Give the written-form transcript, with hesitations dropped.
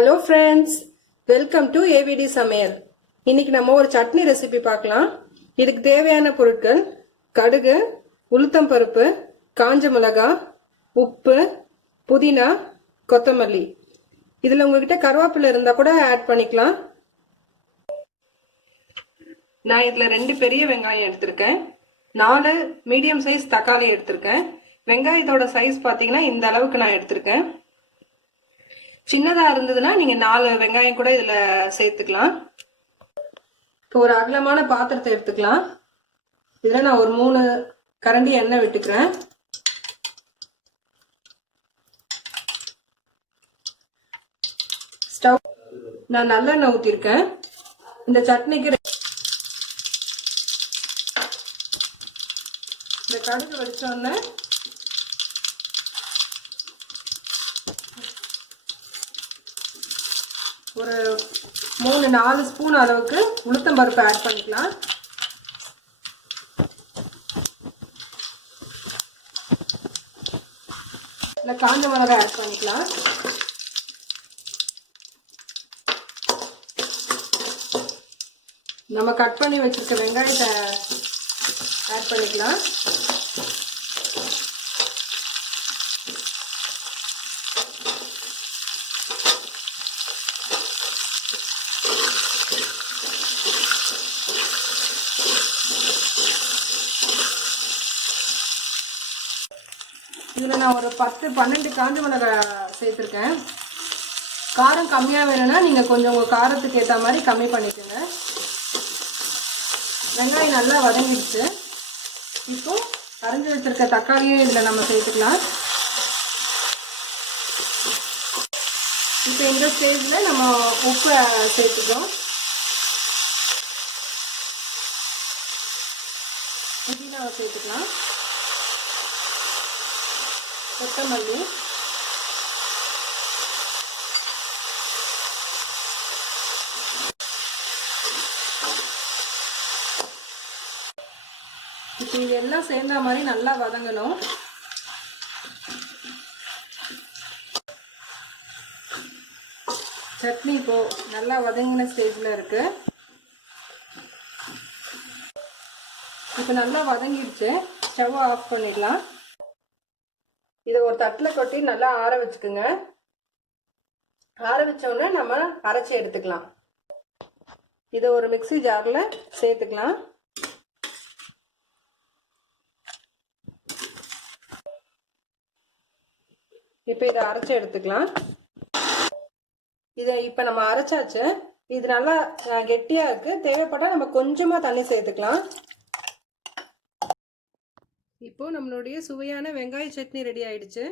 Hello friends, welcome to AVT சமையல். இன்னைக்கு நம்ம ஒரு சட்னி ரெசிபி பார்க்கலாம். இதுக்கு தேவையான பொருட்கள்: கடுகு, உளுத்தம் பருப்பு, காஞ்ச மிளகாய், உப்பு, புதினா, கொத்தமல்லி. இதுல உங்ககிட்ட கருவேப்பிலை இருந்தா கூட ஆட் பண்ணிக்கலாம். நான் இதுல 2 பெரிய வெங்காயம் எடுத்திருக்கேன். 4 மீடியம் சைஸ் தக்காளி எடுத்திருக்கேன். வெங்காயத்தோட சைஸ் பாத்தீங்கன்னா இந்த அளவுக்கு நான் எடுத்திருக்கேன். சின்னதா இருந்ததுன்னா நீங்க 4 வெங்காயம் கூட இதுல சேர்த்துக்கலாம். இப்போ ஒரு அகலமான பாத்திரத்தை எடுத்துக்கலாம். இதுல நான் ஒரு 3 கரண்டி எண்ணெய் விட்டுக்கிறேன். ஸ்டவ் நான் நல்லெண்ணெய் ஊத்திருக்கேன். இந்த சட்னிக்கு இந்த கடுகு வெடிச்சோடனே ஒரு 3-4 ஸ்பூன் அளவுக்கு உளுத்தம் பருப்பு ஆட் பண்ணிக்கலாம். இல்லை காஞ்ச மிளகாய் ஆட் பண்ணிக்கலாம். நம்ம கட் பண்ணி வச்சிருக்க வெங்காயத்தை ஆட் பண்ணிக்கலாம். இதில் நான் ஒரு 10-12 காஞ்ச மிளகாய் சேர்த்துருக்கேன். காரம் கம்மியாக வேணும்னா நீங்கள் கொஞ்சம் உங்கள் காரத்துக்கு ஏற்ற மாதிரி கம்மி பண்ணிக்கோங்க. வெங்காயம் நல்லா வதங்கிடுச்சு. இப்போ அரைஞ்சி வச்சிருக்க தக்காளியும் இதில் நம்ம சேர்த்துக்கலாம். இப்போ இந்த ஸ்டேஜில் நம்ம உப்பு சேர்த்துக்கிறோம். புதினாவை சேர்த்துக்கலாம். கொத்தமல்லி, இப்போ இதெல்லாம் சேர்ந்த மாதிரி நல்லா வதங்கணும். சட்னி இப்போ நல்லா வதங்கின ஸ்டேஜ்ல இருக்கு. இப்போ நல்லா வதங்கிடுச்சு. ஸ்டவ் ஆஃப் பண்ணிடலாம். இதை ஒரு தட்டில் கொட்டி நல்லா ஆற வச்சுக்குங்க. ஆற வச்சோடனே நம்ம அரைச்சி எடுத்துக்கலாம். இதை ஒரு மிக்ஸி ஜாரில் சேர்த்துக்கலாம். இப்போ இதை அரைச்சி எடுத்துக்கலாம். இதை இப்போ நம்ம அரைச்சாச்சு. இது நல்லா கெட்டியா இருக்கு. தேவைப்பட்டா நம்ம கொஞ்சமா தண்ணி சேர்த்துக்கலாம். இப்போ நம்மளுடைய சுவையான வெங்காய சட்னி ரெடி ஆயிடுச்சு.